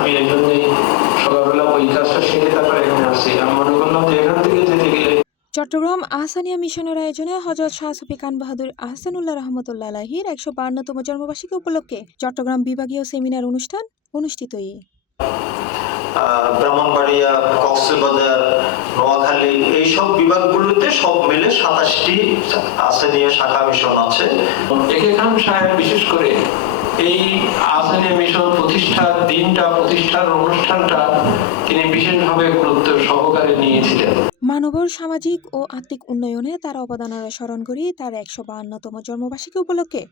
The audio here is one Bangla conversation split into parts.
আমি এই জন্যই সকালবেলা ওই কাজটা সেরে তারপরে এখানে আসছি। আমি মনে করলাম যে এখান থেকে যেতে গেলে চট্টগ্রাম আহসানিয়া মিশনের আয়োজনে হযরত শাহ সুফি খান বাহাদুর আহসানুল্লাহ রহমতুল্লাহ আলাইহির ১৫২তম জন্মবার্ষিকী উপলক্ষে চট্টগ্রাম বিভাগীয় সেমিনার অনুষ্ঠান অনুষ্ঠিত। ব্রাহ্মণবাড়িয়া, কক্সবাজার, নোয়াখালী এইসব বিভাগগুলোতে সব মিলে ২৭টি আহসানিয়া শাখা মিশন আছে। একে খান সাহেব বিশেষ করে এই আহসানিয়া মিশন প্রতিষ্ঠার দিনটা, প্রতিষ্ঠার অনুষ্ঠানটা তিনি বিশেষভাবে গুরুত্ব সহকারে নিয়েছিলেন। মানবর সামাজিক ও আর্থিক উন্নয়নে তার অবদানের স্মরণ করি তার ১৫২তম জন্মবার্ষিকী উপলক্ষে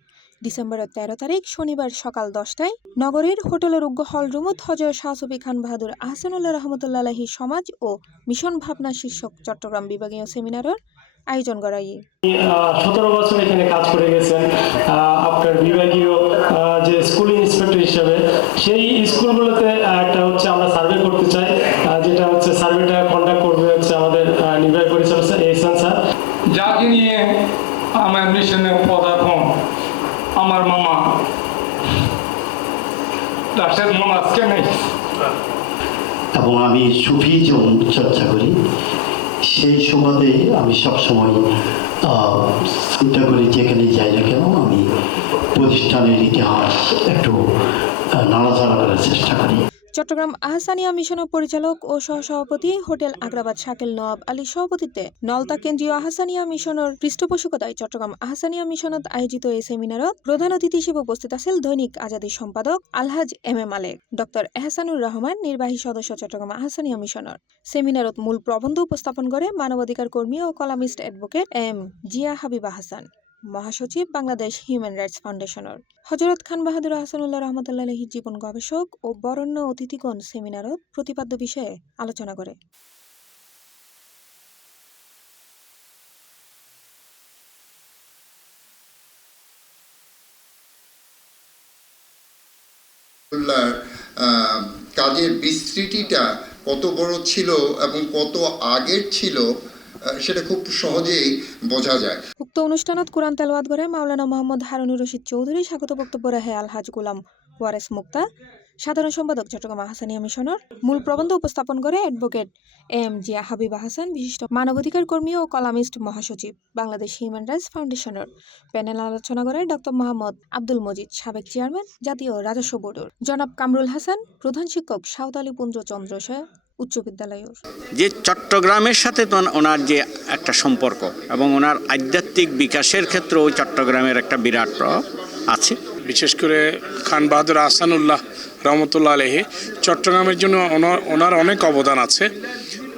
ডিসেম্বরের ১৩ তারিখ শনিবার সকাল ১০টায় নগরীর হোটেলের উগ্র হলরুমত হযরত শাহ সুফি খান বাহাদুর আহসানুল্লাহ রহমতুল্লাহ আলাইহি সমাজ ও মিশন ভাবনা শীর্ষক চট্টগ্রাম বিভাগীয় সেমিনারের আয়োজন করা। ১৭ বছর এখানে কাজ করে গেছেন আপনার বিভাগীয় যে স্কুল ইন্সপেক্টর হিসেবে। সেই স্কুলগুলোতে একটা হচ্ছে আমরা সার্ভে করতে চাই, যেটা হচ্ছে সার্ভেটা কন্ডাক্ট করবে হচ্ছে আমাদের নির্বাহী পরিচালক এহসান স্যার। যাকে নিয়ে আমার মিশনে পদার্পণ আমার মামা দাসের মন আজকে নেই। এবং আমি সুফিজম চর্চা করি, সেই সুবাদে আমি সবসময় চিন্তা করি যেখানে যাই না কেন আমি প্রতিষ্ঠানের ইতিহাস একটু নাড়াচাড়া করার চেষ্টা করি। চট্টগ্রাম আহসানিয়া মিশনের পরিচালক ও সহসভাপতি হোটেল আগ্রাবাদ শাকিল নওয়াব আলীর সভাপতিত্বে নলতা কেন্দ্রীয় আহসানিয়া মিশনের পৃষ্ঠপোষকতায় চট্টগ্রাম আহসানিয়া মিশনত আয়োজিত এই সেমিনারত প্রধান অতিথি হিসেবে উপস্থিত আছেন দৈনিক আজাদী সম্পাদক আলহাজ M A Malek, doctor Ehsanur Rahman, নির্বাহী সদস্য চট্টগ্রাম আহসানিয়া মিশনের। সেমিনারত মূল প্রবন্ধ উপস্থাপন করে মানবাধিকার কর্মী ও columnist advocate M Zia Habiba Hasan, মহাসচিব বাংলাদেশ হিউম্যান রাইটস ফাউন্ডেশনের। হযরত খান বাহাদুর আহসানুল্লাহ রহমতুল্লাহ আলাইহির জীবন গবেষক ও বরেণ্য অতিথিগণ সেমিনারত প্রতিপাদ্য বিষয়ে আলোচনা করে। কাজের বিস্তৃতিটা কত বড় ছিল এবং কত আগের ছিল সেটা খুব সহজেই বোঝা যায়। উক্ত অনুষ্ঠানত কুরআন তেলাওয়াত করে মাওলানা মোহাম্মদ হারুনুর রশিদ চৌধুরী, স্বাগত বক্তব্য রাখে আলহাজ গোলাম ওয়ারেস মুক্তা, সাধারণ সম্পাদক চট্টগ্রাম আহসানিয়া মিশনের। মূল প্রবন্ধ উপস্থাপন করে অ্যাডভোকেট এম জিয়া হাবিবা হাসান, বিশিষ্ট মানবাধিকার কর্মী ও কলামিস্ট, মহাসচিব বাংলাদেশ হিউম্যান রাইটস ফাউন্ডেশনের। প্যানেল আলোচনা করে ডক্টর মোহাম্মদ আব্দুল মজিদ, সাবেক চেয়ারম্যান জাতীয় রাজস্ব বোর্ডের, জনাব কামরুল হাসান, প্রধান শিক্ষক সাঁওতালি পুঞ্জ চন্দ্রশয় উচ্চ বিদ্যালয়ের। যে চট্টগ্রামের সাথে ওনার যে একটা সম্পর্ক এবং ওনার আধ্যাত্মিক বিকাশের ক্ষেত্রেও চট্টগ্রামের একটা বিরাট প্রভাব আছে। বিশেষ করে খান বাহাদুর আহসানুল্লাহ রহমতুল্লাহ আলাইহি চট্টগ্রামের জন্য ওনার অনেক অবদান আছে।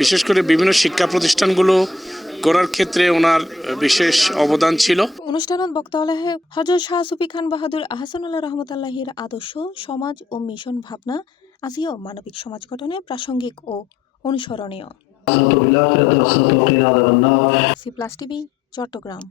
বিশেষ করে বিভিন্ন শিক্ষা প্রতিষ্ঠানগুলো গড়ার ক্ষেত্রে ওনার বিশেষ অবদান ছিল। অনুষ্ঠানত বক্তা হলেহে হযরত শাহ সুফি খান বাহাদুর আহসানুল্লাহ রহমতুল্লাহির আদর্শ, সমাজ ও মিশন ভাবনা আজিও মানবিক সমাজ গঠনে প্রাসঙ্গিক ও অনুসরণীয়। C plus TV, Chittagong.